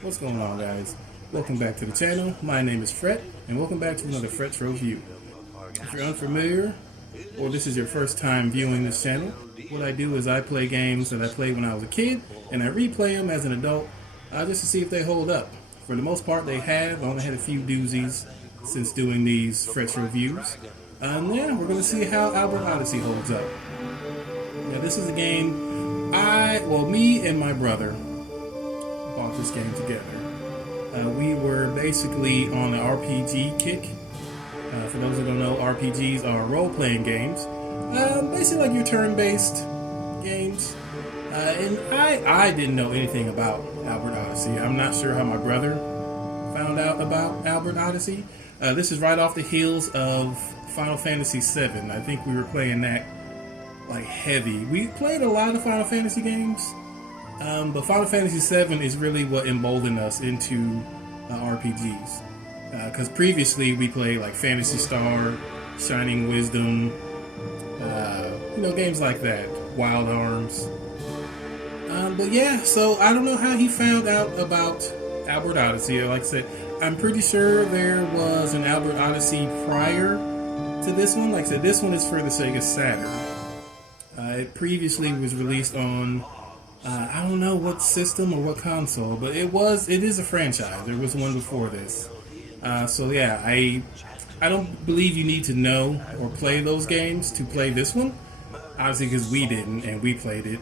What's going on, guys? Welcome back to the channel. My name is Fret, and welcome back to another FretroView. If you're unfamiliar, or this is your first time viewing this channel, what I do is I play games that I played when I was a kid, and I replay them as an adult, just to see if they hold up. For the most part, they have. I only had a few doozies since doing these FretroViews. And then we're going to see how Albert Odyssey holds up. Now, this is a game me and my brother bought this game together. We were basically on an RPG kick. For those who don't know, RPGs are role-playing games. Basically like your turn-based games. And I didn't know anything about Albert Odyssey. I'm not sure how my brother found out about Albert Odyssey. This is right off the heels of Final Fantasy VII. I think we were playing that like heavy. We played a lot of Final Fantasy games. But Final Fantasy VII is really what emboldened us into RPGs. Because previously we played like Phantasy Star, Shining Wisdom, games like that, Wild Arms. But yeah, so I don't know how he found out about Albert Odyssey. Like I said, I'm pretty sure there was an Albert Odyssey prior to this one. Like I said, this one is for the Sega Saturn. It previously was released on I don't know what system or what console, but it is a franchise. There was one before this. So yeah, I don't believe you need to know or play those games to play this one. Obviously, because we didn't and we played it.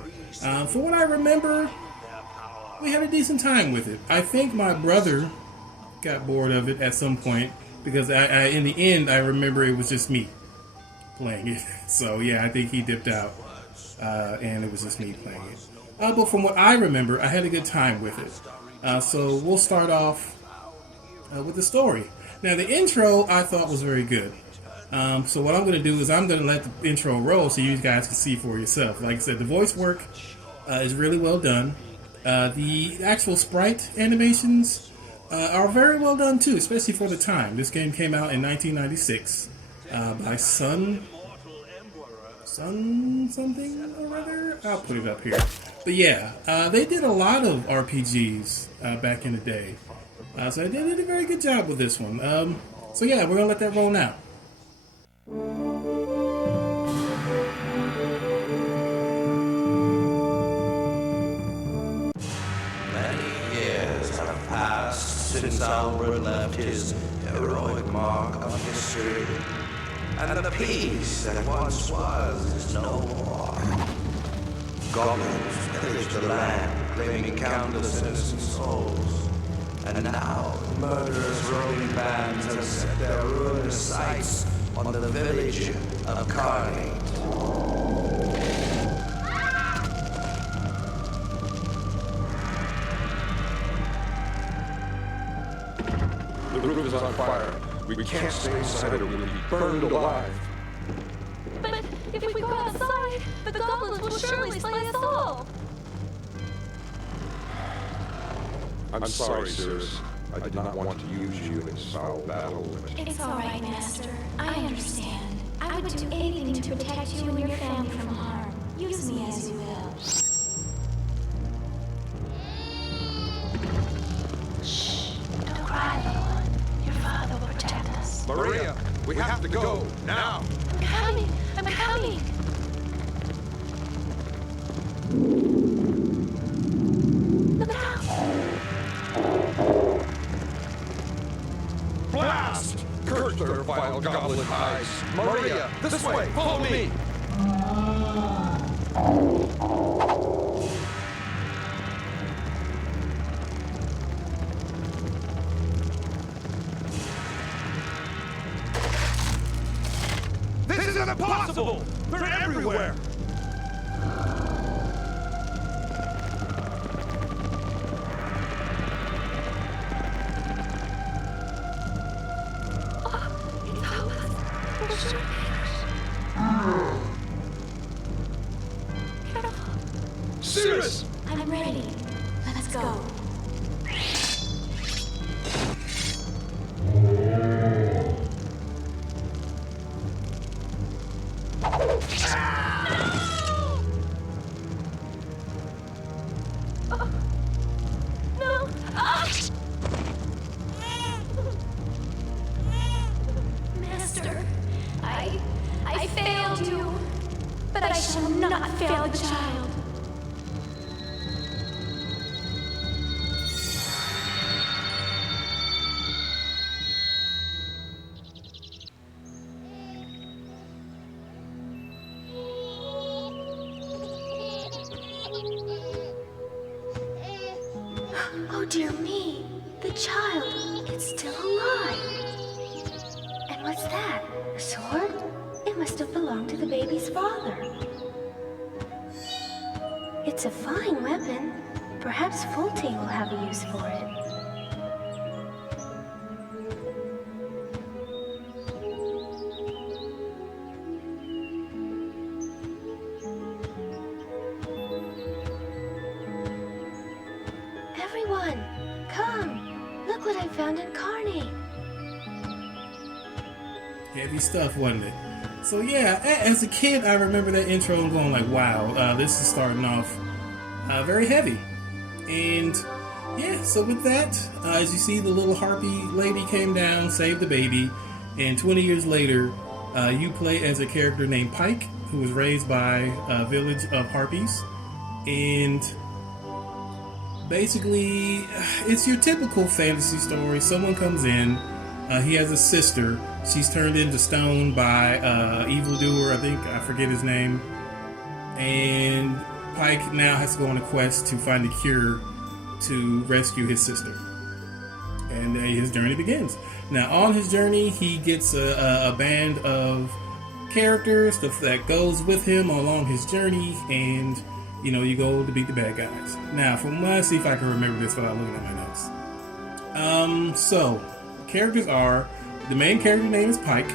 For what I remember, we had a decent time with it. I think my brother got bored of it at some point because in the end, I remember it was just me playing it. So yeah, I think he dipped out and it was just me playing it. But from what I remember, I had a good time with it. So we'll start off with the story. Now, the intro I thought was very good. So what I'm going to do is I'm going to let the intro roll so you guys can see for yourself. Like I said, the voice work is really well done. The actual sprite animations are very well done too, especially for the time. This game came out in 1996 by something or other. I'll put it up here. But yeah, they did a lot of RPGs back in the day. So they did a very good job with this one. So yeah, we're going to let that roll now. Many years have passed since Albert left his heroic mark of history. And the peace that once was is no more. Goblins pillaged the land, claiming countless innocent souls. And now, murderous roving bands have set their ruinous sights on the village of Carnate. The roof is on fire. We can't stay inside it or we'll be burned alive. But if we go outside, the goblins will surely slay us all. I'm sorry, sirs. I did not want to use you in this foul battle. It's all right, Master. I understand. I would do anything to protect you and your family from harm. Use me as you will. Shh. Don't cry, little one. Your father will protect us. Maria, we have to go, now! I'm coming! I'm coming! Look out! Blast! Curse their vile goblin eyes! Maria, this way! Follow me! This is impossible! They're everywhere! Cirrus! I'm ready. Let's go. No! Master, I failed you, but I shall not fail the child. Oh dear me, the child, it's still alive. And what's that? A sword? It must have belonged to the baby's father. It's a fine weapon. Perhaps Fulte will have a use for it. Everyone, come! Look what I found in Carney. Heavy stuff, wasn't it? So yeah, as a kid, I remember that intro and going like, wow, this is starting off very heavy. And yeah, so with that, as you see, the little harpy lady came down, saved the baby, and 20 years later, you play as a character named Pike, who was raised by a village of harpies. And basically, it's your typical fantasy story. Someone comes in, he has a sister. She's turned into stone by evildoer, I forget his name. And Pike now has to go on a quest to find a cure to rescue his sister. And his journey begins. Now, on his journey, he gets a band of characters that goes with him along his journey, and you go to beat the bad guys. Now, let's see if I can remember this without looking at my notes. So, characters are, the main character name is Pike.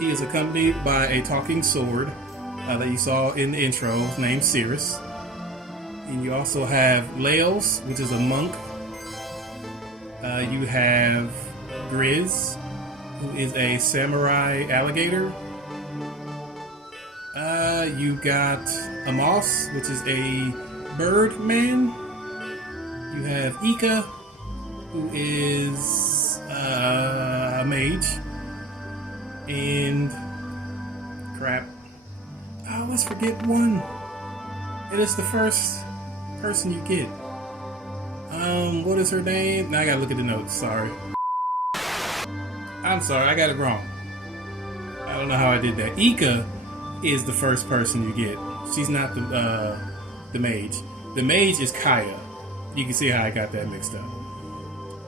He is accompanied by a talking sword that you saw in the intro, named Cirrus. And you also have Laos, which is a monk. You have Grizz, who is a samurai alligator. You got Amos, which is a bird man. You have Ika, who is a mage. And crap. Oh, let's forget one. It is the first person you get. What is her name? Now I gotta look at the notes, sorry. I'm sorry, I got it wrong. I don't know how I did that. Ika is the first person you get. She's not the mage. The mage is Kaya. You can see how I got that mixed up.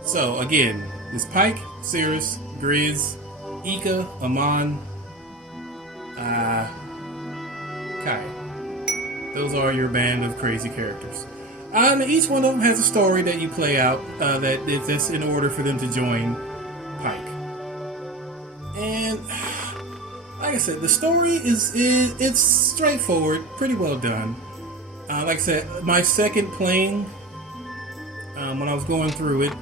So again, it's Pike, Cirrus, Grizz, Ika, Amon, Kaya. Those are your band of crazy characters. And each one of them has a story that you play out that's in order for them to join Pike. And like I said, the story it's straightforward, pretty well done. Like I said, my second playing, when I was going through it,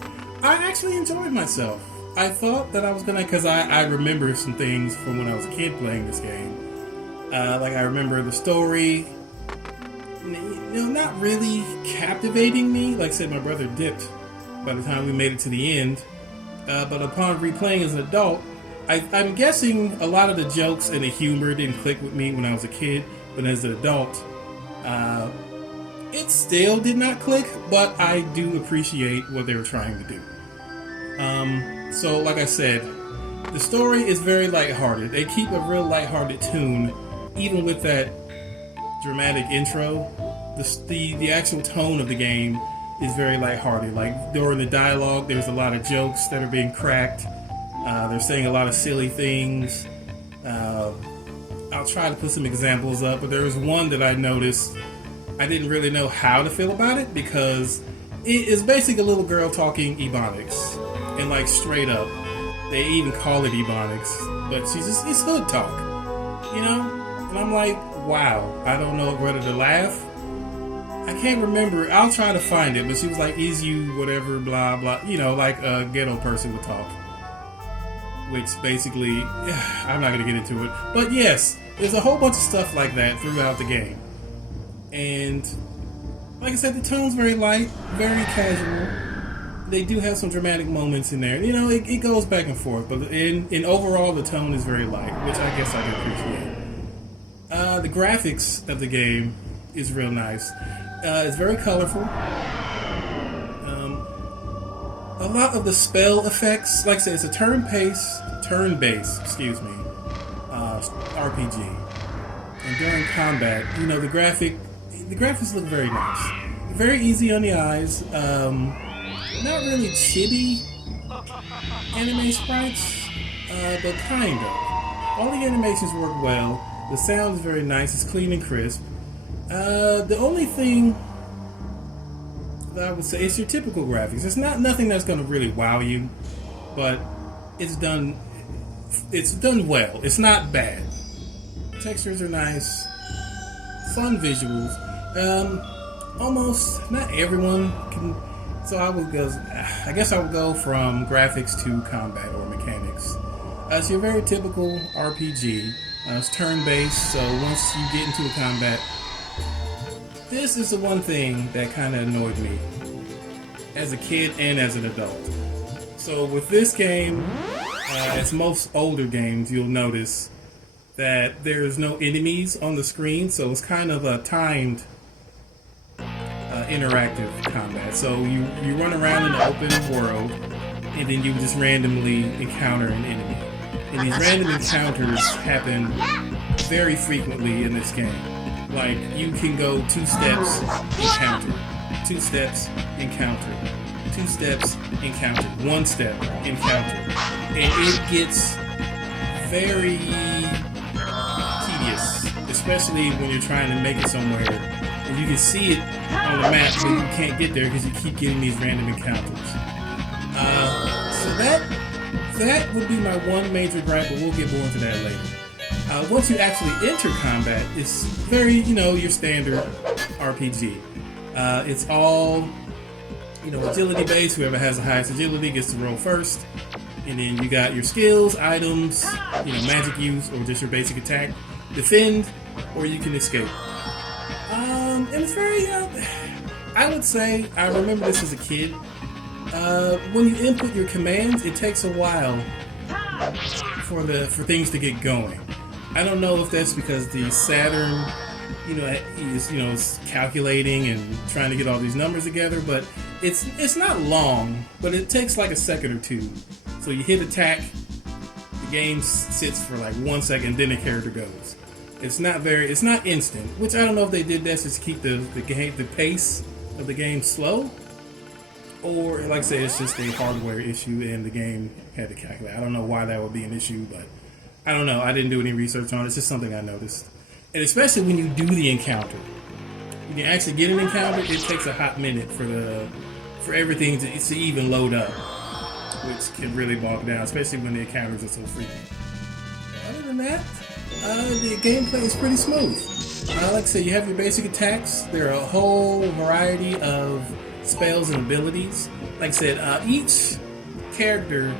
I actually enjoyed myself. I thought that I was gonna, because I remember some things from when I was a kid playing this game. Like I remember the story, not really captivating me. Like I said, my brother dipped by the time we made it to the end. But upon replaying as an adult, I'm guessing a lot of the jokes and the humor didn't click with me when I was a kid. But as an adult, it still did not click. But I do appreciate what they were trying to do. So like I said, the story is very lighthearted. They keep a real lighthearted tune, even with that dramatic intro. The actual tone of the game is very lighthearted. Like during the dialogue, there's a lot of jokes that are being cracked. They're saying a lot of silly things. I'll try to put some examples up, but there was one that I noticed. I didn't really know how to feel about it because it is basically a little girl talking Ebonics, and like straight up, They even call it Ebonics, but it's hood talk, you know? And I'm like, wow, I don't know whether to laugh. I can't remember. I'll try to find it, but she was like, is you whatever, blah, blah, you know, like a ghetto person would talk. Which basically, I'm not going to get into it. But yes, there's a whole bunch of stuff like that throughout the game. And like I said, the tone's very light, very casual. They do have some dramatic moments in there. You know, it goes back and forth, but in overall, the tone is very light, which I guess I can appreciate. The graphics of the game is real nice. It's very colorful. A lot of the spell effects, like I said, it's a turn-based, RPG. And during combat, you know, the graphics look very nice. Very easy on the eyes. Not really chibi anime sprites, but kind of. All the animations work well. The sound is very nice. It's clean and crisp. The only thing that I would say is your typical graphics. It's nothing that's going to really wow you, but it's done well. It's not bad. Textures are nice. Fun visuals. Almost not everyone can. So I guess I would go from graphics to combat or mechanics. It's your very typical RPG. It's turn-based, so once you get into a combat, this is the one thing that kind of annoyed me as a kid and as an adult. So with this game, as most older games, you'll notice that there's no enemies on the screen, so it's kind of a timed interactive combat. So you run around in the open world, and then you just randomly encounter an enemy. And these random encounters happen very frequently in this game. Like, you can go 2 steps, encounter. 2 steps, encounter. 2 steps, encounter. 1 step, encounter. And it gets very tedious, especially when you're trying to make it somewhere. And you can see it on the map, but you can't get there because you keep getting these random encounters. So that would be my one major gripe, but we'll get more into that later. Once you actually enter combat, it's very, your standard RPG. It's all, agility based. Whoever has the highest agility gets to roll first. And then you got your skills, items, magic use, or just your basic attack. Defend, or you can escape. And it's very, I would say, I remember this as a kid. When you input your commands, it takes a while for things to get going. I don't know if that's because the Saturn, is calculating and trying to get all these numbers together, but it's not long, but it takes like a second or two. So you hit attack, the game sits for like 1 second, then the character goes. It's not instant, which I don't know if they did that just to keep the pace of the game slow, or like I said, it's just a hardware issue and the game had to calculate. I don't know why that would be an issue, but I don't know. I didn't do any research on it. It's just something I noticed. And especially when you do the encounter, when you actually get an encounter, it takes a hot minute for everything to even load up, which can really bog down, especially when the encounters are so frequent. Other than that, the gameplay is pretty smooth. Like I said, you have your basic attacks. There are a whole variety of spells and abilities. Like I said, each character,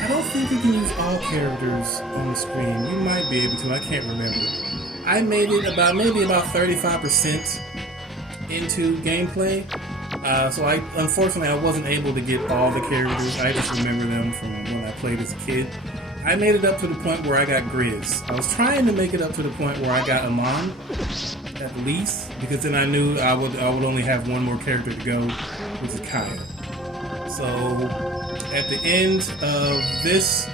I don't think you can use all characters on the screen. You might be able to, I can't remember. I made it about 35% into gameplay. So unfortunately I wasn't able to get all the characters. I just remember them from when I played as a kid. I made it up to the point where I got Grizz. I was trying to make it up to the point where I got Amon, at least, because then I knew I would only have one more character to go, which is Kaya. So at the end of this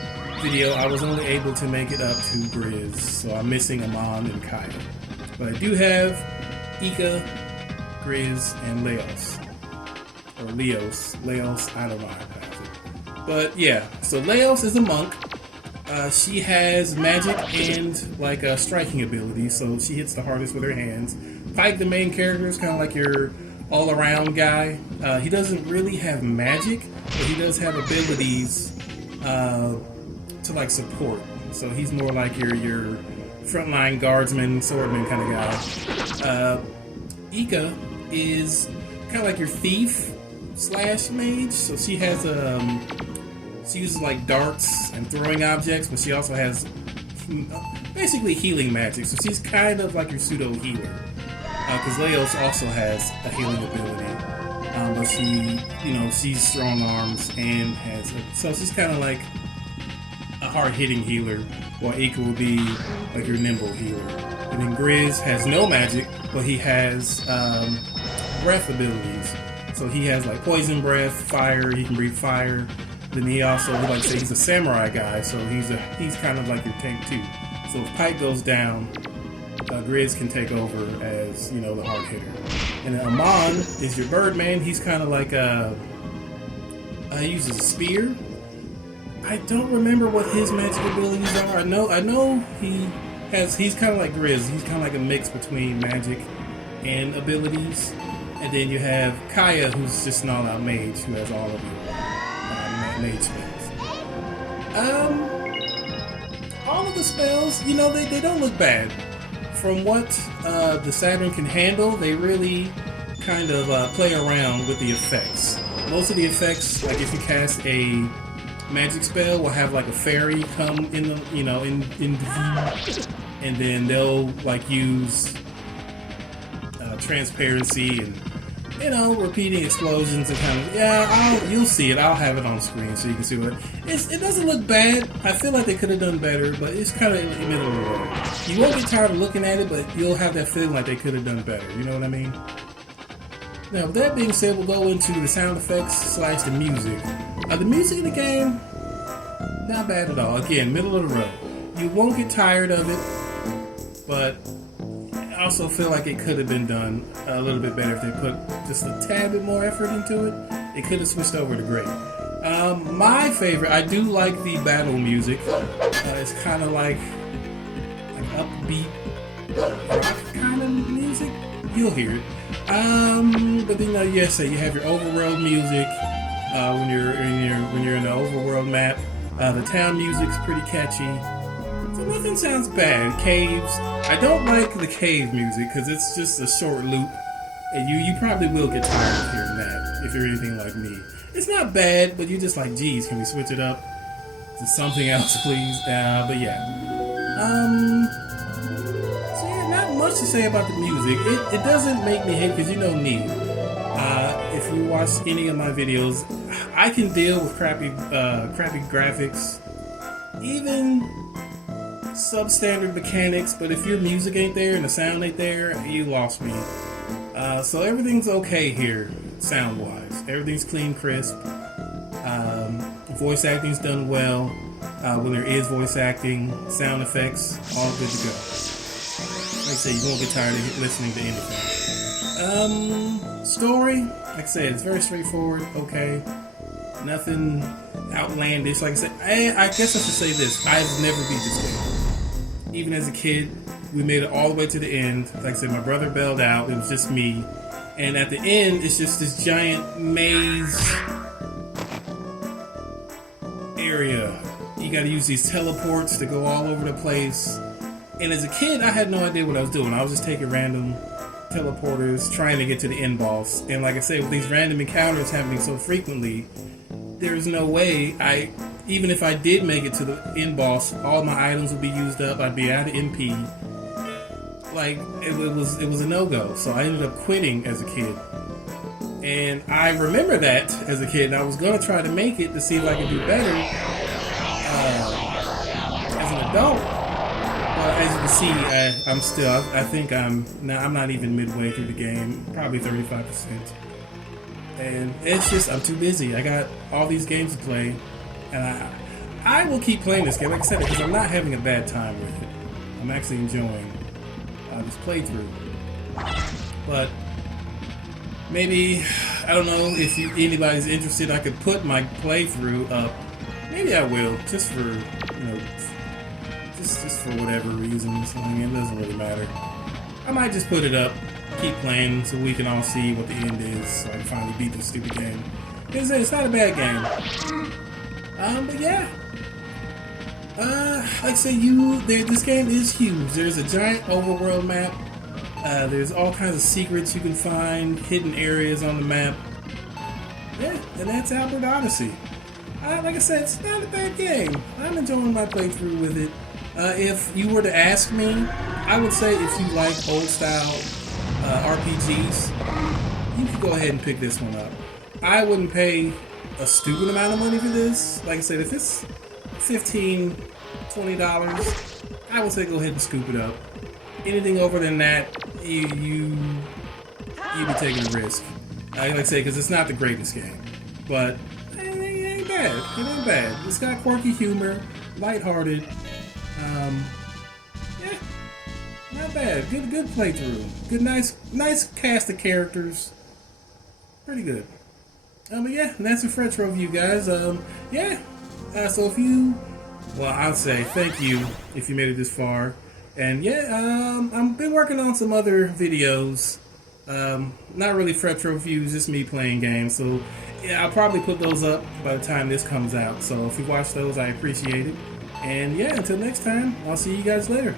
video, I was only able to make it up to Grizz, so I'm missing Amon and Kaya. But I do have Ika, Grizz, and Leos. Or Leos, I don't know how to pronounce it. But yeah, so Leos is a monk. She has magic and like a striking ability, so she hits the hardest with her hands. Pike, the main character, is kind of like your all-around guy. He doesn't really have magic, but he does have abilities to like support. So he's more like your frontline guardsman, swordman kind of guy. Ika is kind of like your thief slash mage. So she has she uses like darts and throwing objects, but she also has basically healing magic. So she's kind of like your pseudo healer. Because Leos also has a healing ability, but she, she's strong arms and so she's kind of like a hard-hitting healer, while Ika will be like your nimble healer. And then Grizz has no magic, but he has breath abilities. So he has like poison breath, fire. He can breathe fire. Then he also, like say, he's a samurai guy, so he's kind of like your tank too. So if Pike goes down, Grizz can take over as, the hard hitter. And then Amon is your birdman. He's kind of like he uses a spear. I don't remember what his magic abilities are. I know he's kind of like Grizz. He's kind of like a mix between magic and abilities. And then you have Kaya, who's just an all-out mage, who has all of your mage spells. All of the spells, they don't look bad. From what the Saturn can handle, they really kind of play around with the effects. Most of the effects, like if you cast a magic spell, will have like a fairy come in the, in the view, and then they'll like use transparency and repeating explosions and kind of you'll see it. I'll have it on screen so you can see what it doesn't look bad. I feel like they could have done better, but it's kind of in the middle of the road. You won't get tired of looking at it, but you'll have that feeling like they could have done better. You know what I mean? Now, with that being said, we'll go into the sound effects / the music. The music in the game, not bad at all. Again, middle of the road. You won't get tired of it, but I also feel like it could have been done a little bit better if they put just a tad bit more effort into it. They could have switched over to great. My favorite, I do like the battle music. It's kind of like upbeat rock kind of music. You'll hear it. But then you have your overworld music when you're in the overworld map. The town music's pretty catchy. So nothing sounds bad. Caves. I don't like the cave music because it's just a short loop, and you probably will get tired of hearing that if you're anything like me. It's not bad, but you're just like, geez, can we switch it up to something else, please? But yeah. So yeah, not much to say about the music. It doesn't make me hate because you know me. If you watch any of my videos, I can deal with crappy graphics, even substandard mechanics, but if your music ain't there and the sound ain't there, you lost me. So everything's okay here, sound-wise. Everything's clean, crisp. Voice acting's done well. When there is voice acting, sound effects, all good to go. Like I say, you won't get tired of listening to anything. Story, like I said, it's very straightforward, okay. Nothing outlandish. Like I said, I guess I should say this. I've never beat this game. Even as a kid, we made it all the way to the end. Like I said, my brother bailed out. It was just me. And at the end, it's just this giant maze area. You gotta use these teleports to go all over the place. And as a kid, I had no idea what I was doing. I was just taking random teleporters, trying to get to the end boss. And like I said, with these random encounters happening so frequently, there's no way even if I did make it to the end boss, all my items would be used up. I'd be out of MP. Like, it was a no-go. So I ended up quitting as a kid. And I remember that as a kid, and I was going to try to make it to see if I could do better as an adult. But as you can see, I'm not even midway through the game, probably 35%. And it's just, I'm too busy. I got all these games to play. And I will keep playing this game, like I said, because I'm not having a bad time with it. I'm actually enjoying this playthrough. But maybe, I don't know if anybody's interested, I could put my playthrough up. Maybe I will, just for, just for whatever reasons. I mean, it doesn't really matter. I might just put it up, keep playing, so we can all see what the end is, so I can finally beat this stupid game. It's not a bad game. But yeah. Like I say, this game is huge. There's a giant overworld map. There's all kinds of secrets you can find, hidden areas on the map. Yeah, and that's Albert Odyssey. Like I said, it's not a bad game. I'm enjoying my playthrough with it. If you were to ask me, I would say if you like old style RPGs, you could go ahead and pick this one up. I wouldn't pay a stupid amount of money for this. Like I said, if it's $15, $20, I would say go ahead and scoop it up. Anything over than that, you be taking a risk. Like I say, because it's not the greatest game, but it ain't bad. It ain't bad. It's got quirky humor, lighthearted. Yeah, not bad. Good playthrough. Good, nice cast of characters. Pretty good. But yeah, and that's a FretroView, guys. Yeah. So if you, well, I'll say thank you if you made it this far. And yeah, I've been working on some other videos. Not really FretroViews, just me playing games. So yeah, I'll probably put those up by the time this comes out. So if you watch those, I appreciate it. And yeah, until next time, I'll see you guys later.